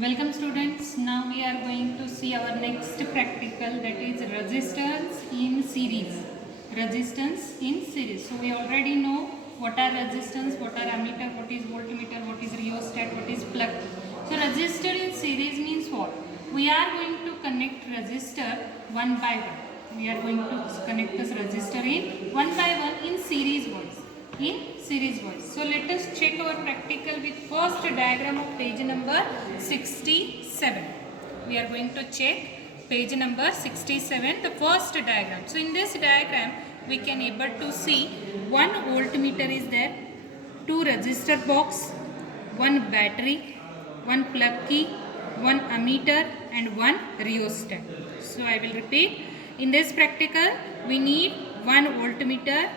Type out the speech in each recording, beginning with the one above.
Welcome students. Now we are going to see our next practical, that is resistance in series. Resistance in series. So we already know what are resistance, what are ammeter, what is voltmeter, what is rheostat, what is plug. So resistor in series means what? We are going to connect resistor one by one. We are going to connect this resistor in one by one in series wise. So let us check our practical with first diagram of page number 67. We are going to check page number 67, the first diagram. So in this diagram we can able to see one voltmeter is there, two resistor box, one battery, one plug key, one ammeter and one rheostat. So I will repeat, in this practical we need one voltmeter,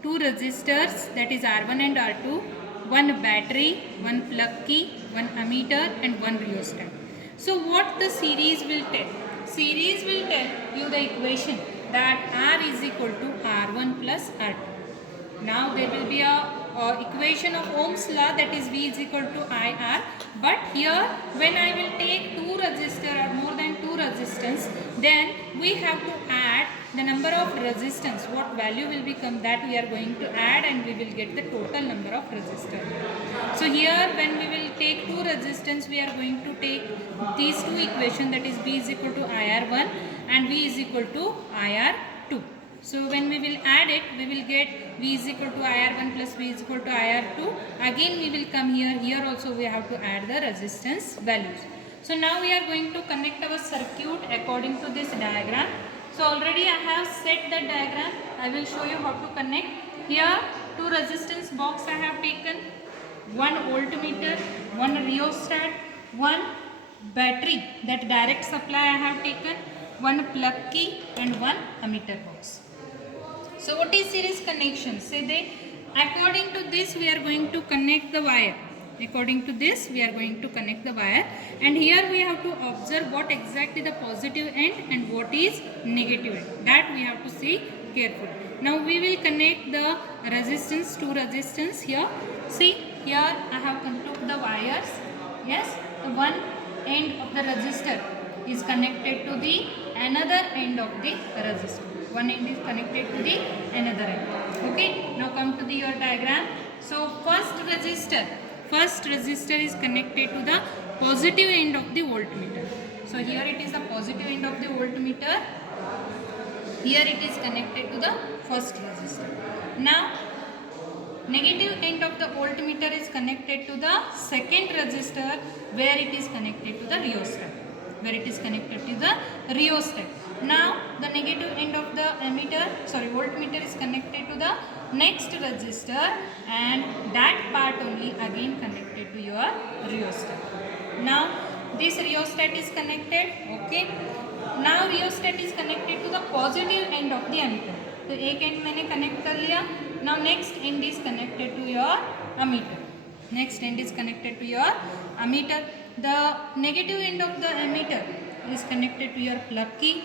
two resistors, that is R1 and R2, one battery, one plug key, one ammeter and one rheostat. So what the series will tell? Series will tell you the equation that R is equal to R1 plus R2. Now there will be a equation of Ohm's law, that is V is equal to IR. But here when I will take two resistor or more than two resistance, then we have to add the number of resistance. What value will become, that we are going to add and we will get the total number of resistor. So here when we will take two resistance, we are going to take these two equation, that is V is equal to IR1 and V is equal to IR2. So when we will add it, we will get V is equal to IR1 plus V is equal to IR2. Again we will come here. Here also we have to add the resistance values. So now we are going to connect our circuit according to this diagram. So already I have set the diagram. I will show you how to connect. Here two resistance box I have taken, one voltmeter, one rheostat, one battery, that direct supply I have taken, one plug key and one ammeter box. So what is series connection? Say they, according to this we are going to connect the wire. According to this we are going to connect the wire, and here we have to observe what exactly the positive end and what is negative end. That we have to see carefully. Now we will connect the resistance, two resistance here. See here I have contour the wires. Yes, the one end of the resistor is connected to the another end of the resistor. One end is connected to the another end. Okay, now come to the your diagram. So first resistor is connected to the positive end of the voltmeter. So here it is the positive end of the voltmeter. Here it is connected to the first resistor. Now negative end of the voltmeter is connected to the second resistor, where it is connected to the rheostat. Now the negative end of the voltmeter is connected to the next resistor, and that part only again connected to your rheostat. Now this rheostat is connected. Okay. Now rheostat is connected to the positive end of the ammeter. तो एक end मैंने connect कर लिया. Now next end is connected to your ammeter. The negative end of the ammeter is connected to your plug key,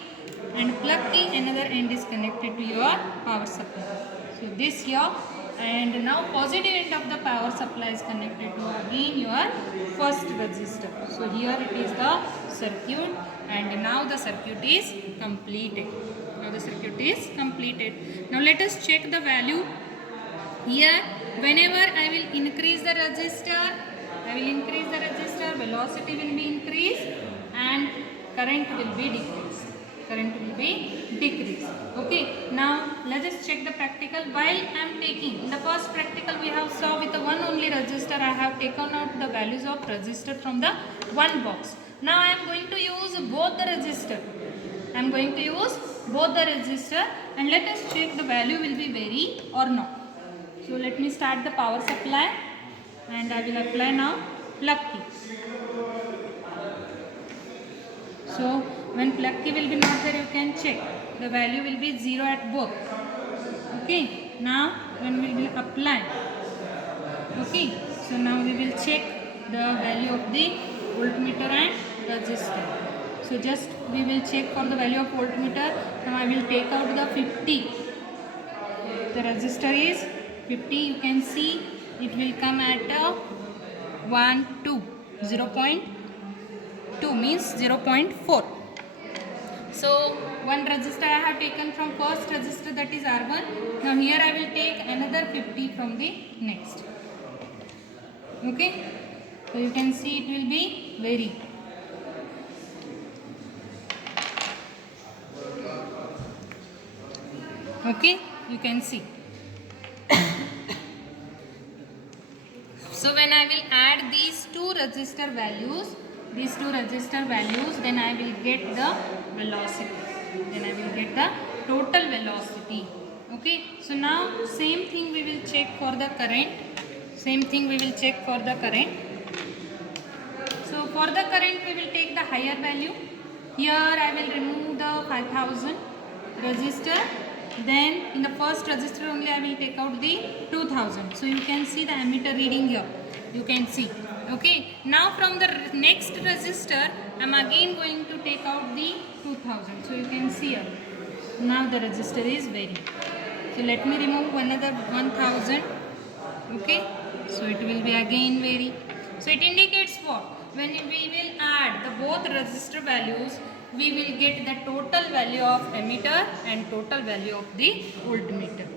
and plug key another end is connected to your power supply. So this here, and now positive end of the power supply is connected to again your first resistor. So here it is the circuit, and now the circuit is completed. Now let us check the value. Here whenever I will increase the resistor, velocity will be increased and current will be decreased. Okay, now let us check the practical. While I am taking, in the first practical we have saw with the one only resistor, I have taken out the values of resistor from the one box. Now I am going to use both the resistor. And let us check the value will be vary or not. So let me start the power supply, and I will apply now plug key. So when plug key will be not there, you can check the value will be 0 at both. Okay, now when we will apply, okay, so now we will check the value of the voltmeter and resistor. So just we will check for the value of voltmeter. Now I will take out the 50. The resistor is 50. You can see it will come at 0.1 2 means 0.4. So one resistor I have taken from first resistor, that is R1. Now here I will take another 50 from the next. Okay, so you can see it will be vary. Okay, you can see. So when I will add these two resistor values, then I will get the velocity. Then I will get the total velocity. Okay, so now same thing we will check for the current. So for the current we will take the higher value. Here I will remove the 5000 resistor. Then in the first resistor only I will take out the 2000. So you can see the ammeter reading here. You can see. Okay. Now from the next resistor I am again going to take out the 2000. So you can see here. Now the resistor is varying. So let me remove another 1000. Okay. So it will be again vary. So it indicates what? When we will add the both resistor values, we will get the total value of ammeter and total value of the voltmeter.